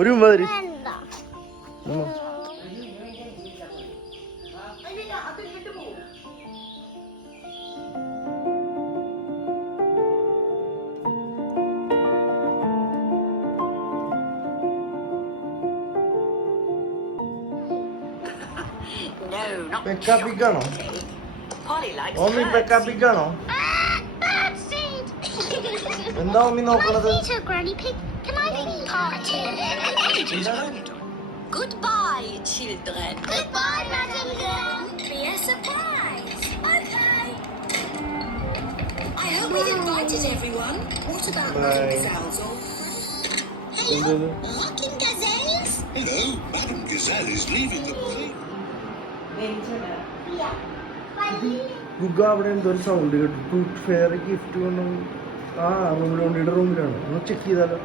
ഒരു മാതിരി പെക്കാപ്പിക്കാണോ ഓമി പെക്കാപ്പിക്കാണോ എന്താ ഓമി നോക്കണത് Goodbye, children. Goodbye, Madam Girl. Be a surprise. Okay. I hope we've invited everyone. What about Madam Gazelle's old friend? Hello, rocking gazelles. Hello, Madam Gazelle is leaving the plane. Guga അവിടെ എന്തൊരു sound കേട്ടു. Tooth fair gift കൊണ്ട് ആ റൂമിലുണ്ട്. റൂമിലാണ്. ഒന്ന് check ചെയ്താലോ?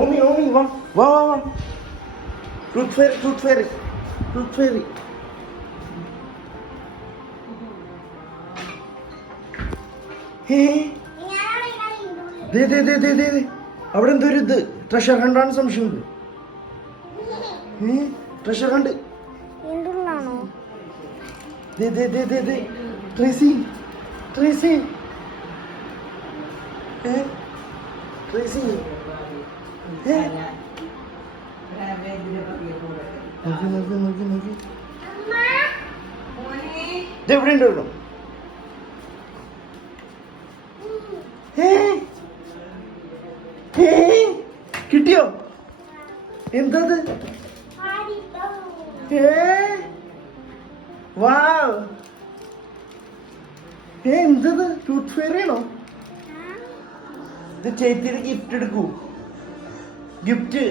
ഓമി ഓമി വാ വാ വാ വാ. Tooth fairy tooth fairy tooth fairy. അവിടെ എന്തോ ഒരു ഇത് ട്രഷർ ഹണ്ടാണ് സംശയമുണ്ട്. Treasure hunt Tracy Tracy Tracy നോക്കി നോക്കി നോക്കി എവിടെ ഉണ്ടോ? കിട്ടിയോ? എന്തത്? വാവ് എന്തത്? ടൂത്ത് ഫെയറി ആണോ ഇത്? ചേച്ചിയുടെ ഗിഫ്റ്റ് എടുക്കൂ. ഗിഫ്റ്റ്